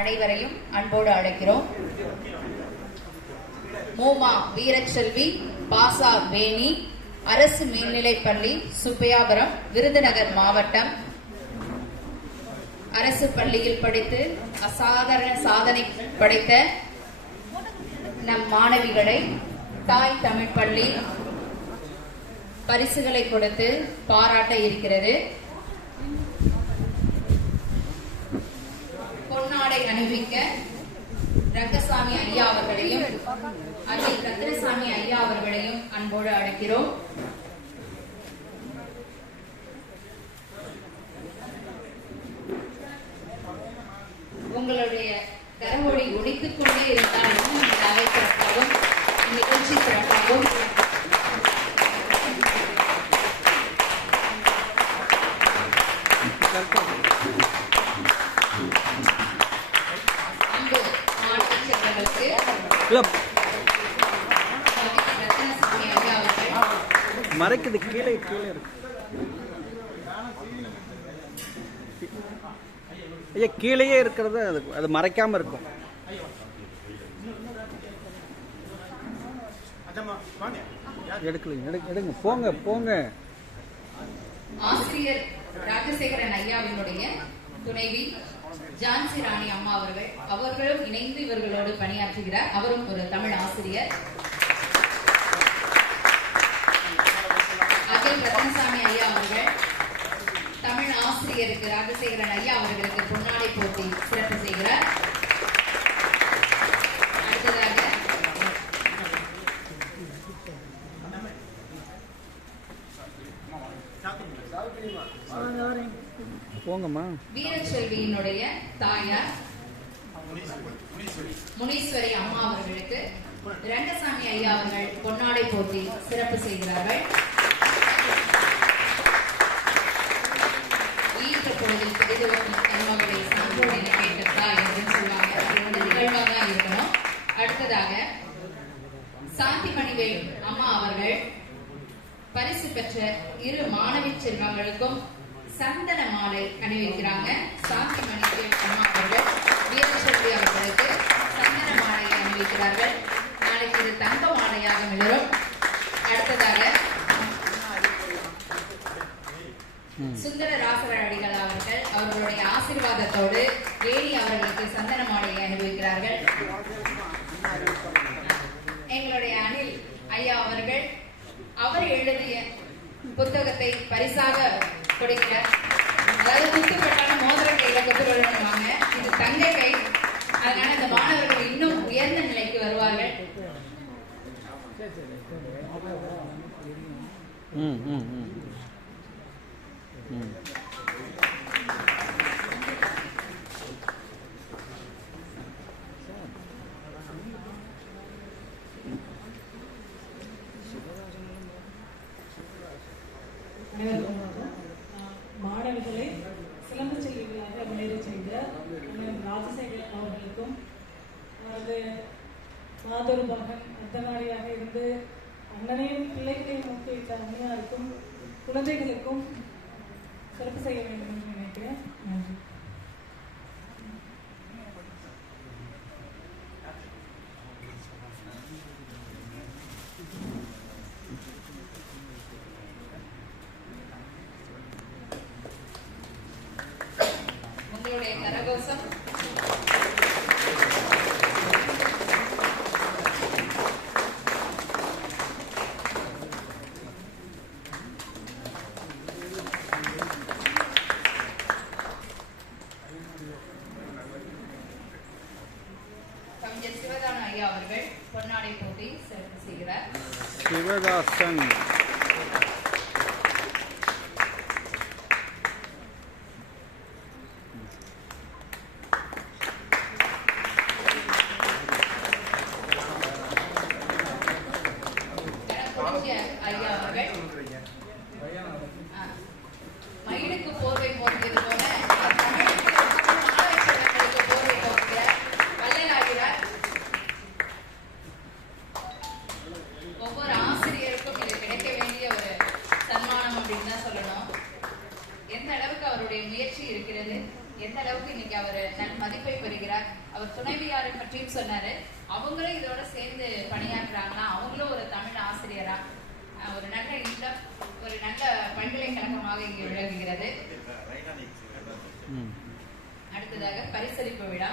அனைவரையும் அன்போடு அழைக்கிறோம். மூமா வீரச்செல்வி பாசா வேணி அரசு மேல்நிலைப்பள்ளி சுப்பையாபுரம் விருதுநகர் மாவட்டம் அரசு பள்ளியில் படித்து அசாதாரண சாதனை படைத்த நம் மாணவிகளை தாய் தமிழ் பள்ளி பரிசுகளை கொடுத்து பாராட்ட இருக்கிறது. பொன்னாடை அணிவிக்க ரங்கசாமி ஐயா அவர்களையும் அஜய் ரத்னசாமி ஐயா அவர்களையும் அன்போடு அழைக்கிறோம். உங்களுடைய கரவொலி ஒழித்துக் கொண்டே இருந்தால் இன்னும் இந்த அவை சிறப்பாகும், நிகழ்ச்சி சிறப்பாகும். அன்பு மாவட்ட செல்வங்களுக்கு ரத்னசாமி ஐயா அவர்கள் மறைக்குது, கீழே கீழே இருக்கு ஐயா, கீழேயே இருக்கிறது அது மறைக்காம இருக்கும். எடுங்க, போங்க போங்க. ஆசிரியர் ராஜசேகரன் ஐயாவினுடைய துணைவி ஜான்சி ராணி அம்மா அவர்களும் இணைந்து இவர்களோடு பணியாற்றுகிறார். அவரும் ஒரு தமிழ் ஆசிரியர். அஜய் ரத்னசாமி ஐயா அவர்கள் தமிழ் ஆசிரியருக்கு ராஜசேகரன் ஐயா அவர்களுக்கு பொன்னாடை போட்டி சிறப்பு செய்கிறார். அடுத்ததாக போங்கம்மா. வீரச்செல்வியினுடைய தாயார் முனீஸ்வரி அம்மா அவர்களுக்கு ரங்கசாமி ஐயா அவர்கள் பொன்னாடை போட்டி சிறப்பு செய்கிறார்கள். ஈட்ட பொழுதில் பெரிதும் தன்மகளை சான்றோடு என கேட்டதா என்று சொல்லுவாங்க. அது நிகழ்வாக தான் இருக்கணும். அடுத்ததாக சாந்திமணிவேல் அம்மா அவர்கள் பரிசு பெற்ற இரு மாணவி செல்வங்களுக்கும் சந்தன மாலை அணிவிக்கிறாங்க. சாந்திமணிவேல் அம்மா அவர்கள் வீரச்செல்வி அவர்களுக்கு சந்தன மாலை அணிவிக்கிறார்கள். நாளைக்கு இது தங்க மாலையாக மிளரும். அடுத்ததாக சுந்தர ராசரடிகள் அவர்கள் அவர்களுடைய ஆசீர்வாதத்தோடு வேணி அவர்களுக்கு சந்தன மாலையை அனுபவிக்கிறார்கள். எங்களுடைய அனில் ஐயா அவர்கள் அவர் எழுதிய புத்தகத்தை பரிசாக கொடுக்கிறார். அதாவது குத்துப்பட்டான மோதிர கையில குத்துக்கொள்ளணுவாங்க. இது தங்க கை. அதனால இந்த மாணவர்கள் இன்னும் உயர்ந்த நிலைக்கு வருவார்கள். மாணவிகளை சிலம்பு செல்விகளாக முன்னேற செய்த ராஜசேகர் அவர்களுக்கும் அவரது மாதொரு மகன் அர்த்தநாடியாக இருந்து அண்ணனையும் பிள்ளைகளையும் ஊக்குவித்த அம்மையாருக்கும் குழந்தைகளுக்கும் சிறப்பு செய்ய வேண்டும் என்று நினைக்கிறேன். நன்றி. உங்களுடைய கரகோஷம் கவிஞர் சிவதான ஐயா அவர்கள் பொன்னாடை போட்டி சிறப்பு செய்கிறார். சிவதாசன் ஐயா அவர்கள் மயிலுக்கு போர்வை போர்ந்தது போல போர்வை போகிற வள்ளலாகிறார். ஒவ்வொரு ஆசிரியருக்கும் இது கிடைக்க அவர் துணைவியாரை பற்றியும் சொன்னாரு. அவங்களும் இதோட சேர்ந்து பணியாற்றுறாங்கன்னா அவங்களும் ஒரு தமிழ் ஆசிரியரா ஒரு நல்ல இல்லம், ஒரு நல்ல பல்கலைக்கழகமாக இங்கே விளங்குகிறது. அடுத்ததாக பரிசளிப்பு விழா.